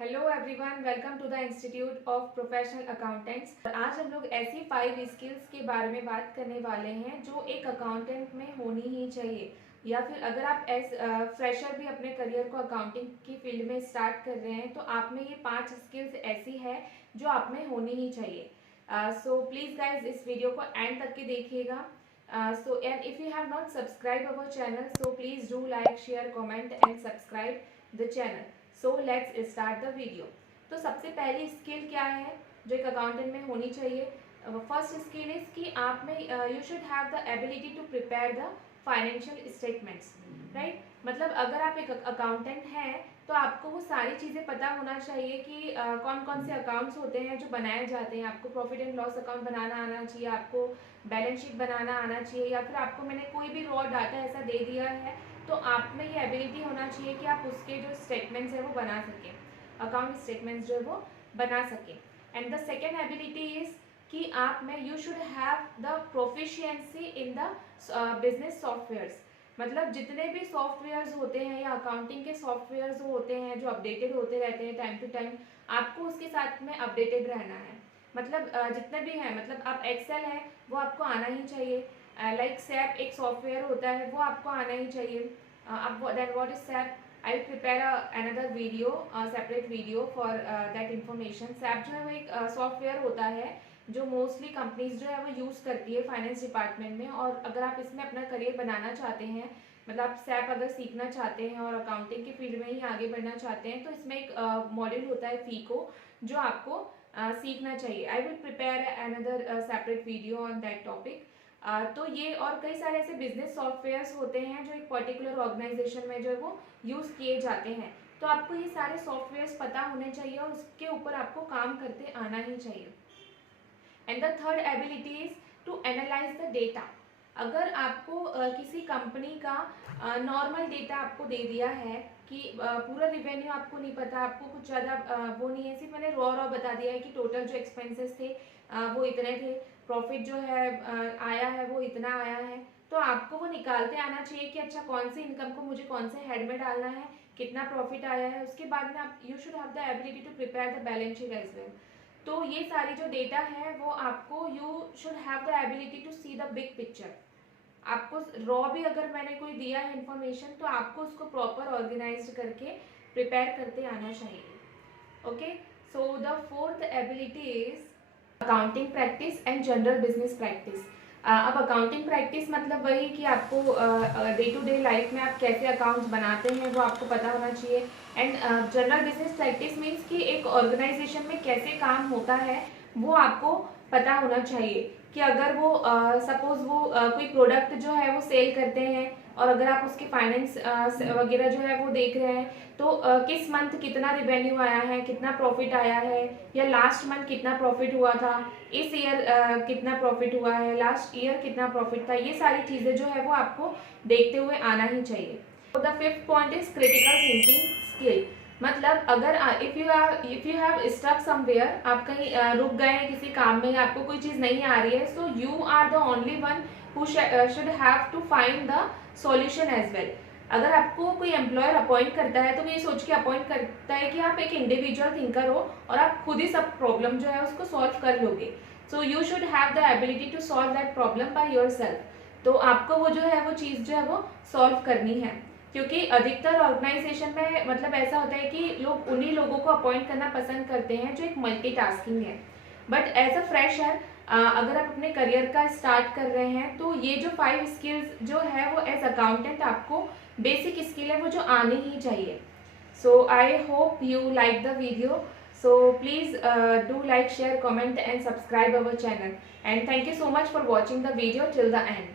Hello everyone, welcome to the institute of professional accountants. आज हम लोग ऐसी 5 स्किल्स के बारे में बात करने वाले हैं जो एक अकाउंटेंट में होनी ही चाहिए, या फिर अगर आप एज फ्रेशर भी अपने करियर को अकाउंटिंग की फील्ड में स्टार्ट कर रहे हैं तो आप में ये 5 स्किल्स ऐसी है जो आप में होनी ही चाहिए। सो प्लीज़ गाइज इस वीडियो को एंड तक के देखिएगा। So and if you have not subscribed our channel, so please do like, share, comment and subscribe the channel. So let's start the video. तो सबसे पहली स्किल क्या है जो एक अकाउंटेंट में होनी चाहिए? फर्स्ट स्किल इज कि आप में you should have the ability to prepare the financial statements, right. मतलब अगर आप एक अकाउंटेंट हैं तो आपको वो सारी चीज़ें पता होना चाहिए कि कौन कौन से अकाउंट्स होते हैं जो बनाए जाते हैं। आपको प्रॉफिट एंड लॉस अकाउंट बनाना आना चाहिए, आपको बैलेंस शीट बनाना आना चाहिए, या फिर आपको मैंने कोई भी रॉ डाटा ऐसा दे दिया है तो आप में ये एबिलिटी होना चाहिए कि आप उसके जो स्टेटमेंट्स है वो बना सकें, अकाउंट स्टेटमेंट्स जो है वो बना सकें। And the second ability is कि आप में you should have the proficiency in the business softwares. मतलब जितने भी सॉफ्टवेयर्स होते हैं या अकाउंटिंग के सॉफ्टवेयर्स होते हैं जो अपडेटेड होते रहते हैं टाइम टू टाइम, आपको उसके साथ में अपडेटेड रहना है। मतलब जितने भी हैं, मतलब आप एक्सेल है वो आपको आना ही चाहिए, लाइक सैप एक सॉफ्टवेयर होता है वो आपको आना ही चाहिए। अब then what is SAP, I will prepare another video, separate video for that information. SAP जो है वो एक सॉफ्टवेयर होता है जो मोस्टली कंपनीज जो है वो यूज़ करती है फाइनेंस डिपार्टमेंट में। और अगर आप इसमें अपना करियर बनाना चाहते हैं, मतलब आप सैप अगर सीखना चाहते हैं और अकाउंटिंग की फील्ड में ही आगे बढ़ना चाहते हैं, तो इसमें एक मॉड्यूल होता है फीको जो आपको सीखना चाहिए। आई will prepare another separate video on that topic. तो ये और कई सारे ऐसे बिजनेस सॉफ्टवेयर्स होते हैं जो एक पर्टिकुलर ऑर्गेनाइजेशन में जो है वो यूज़ किए जाते हैं। तो आपको ये सारे सॉफ्टवेयर्स पता होने चाहिए और उसके ऊपर आपको काम करते आना ही चाहिए। And the third ability is to analyse the data. अगर आपको किसी कंपनी का नॉर्मल डेटा आपको दे दिया है कि पूरा रिवेन्यू आपको नहीं पता, आपको कुछ ज़्यादा वो नहीं है, सिर्फ मैंने रॉ बता दिया है कि टोटल जो एक्सपेंसेस थे वो इतने थे, प्रॉफिट जो है आया है वो इतना आया है, तो आपको वो निकालते आना चाहिए कि अच्छा कौन सी इनकम को मुझे कौन से हेड में डालना है, कितना प्रॉफिट आया है। उसके बाद में आप you should have the ability to prepare the balance sheet as well. तो ये सारी जो डेटा है वो आपको you should have the ability to see the big picture. आपको रॉ भी अगर मैंने कोई दिया है इंफॉर्मेशन तो आपको उसको प्रॉपर ऑर्गेनाइज करके प्रिपेयर करते आना चाहिए। Okay, so the fourth ability is accounting practice and general business practice. अब अकाउंटिंग प्रैक्टिस मतलब वही कि आपको डे टू डे लाइफ में आप कैसे अकाउंट्स बनाते हैं वो आपको पता होना चाहिए। And general business practice means कि एक ऑर्गेनाइजेशन में कैसे काम होता है वो आपको पता होना चाहिए। कि अगर वो सपोज वो कोई प्रोडक्ट जो है वो सेल करते हैं और अगर आप उसके फाइनेंस वगैरह जो है वो देख रहे हैं तो किस मंथ कितना रिवेन्यू आया है, कितना प्रॉफिट आया है, या लास्ट मंथ कितना प्रॉफिट हुआ था, इस ईयर कितना प्रॉफिट हुआ है, लास्ट ईयर कितना प्रॉफिट था, ये सारी चीज़ें जो है वो आपको देखते हुए आना ही चाहिए। तो the fifth point is critical thinking skill. मतलब अगर if you have stuck somewhere, आप कहीं रुक गए हैं किसी काम में, आपको कोई चीज़ नहीं आ रही है, so you are the only one who should have to find the solution as well. अगर आपको कोई एम्प्लॉयर अपॉइंट करता है तो वो ये सोच के अपॉइंट करता है कि आप एक इंडिविजुअल थिंकर हो और आप खुद ही सब प्रॉब्लम जो है उसको सॉल्व कर लोगे। So you should have the ability to solve that problem by yourself. तो आपको वो जो है वो चीज़ जो है वो सॉल्व करनी है, क्योंकि अधिकतर ऑर्गेनाइजेशन में मतलब ऐसा होता है कि लोग उन्हीं लोगों को अपॉइंट करना पसंद करते हैं जो एक मल्टीटास्किंग है। बट एज अ फ्रेशर अगर आप अपने करियर का स्टार्ट कर रहे हैं तो ये जो 5 स्किल्स जो है वो एज अकाउंटेंट आपको बेसिक स्किल है वो जो आनी ही चाहिए। So I hope you like the video. So please do like, share, comment and subscribe our channel, and thank you so much for watching the video till the end.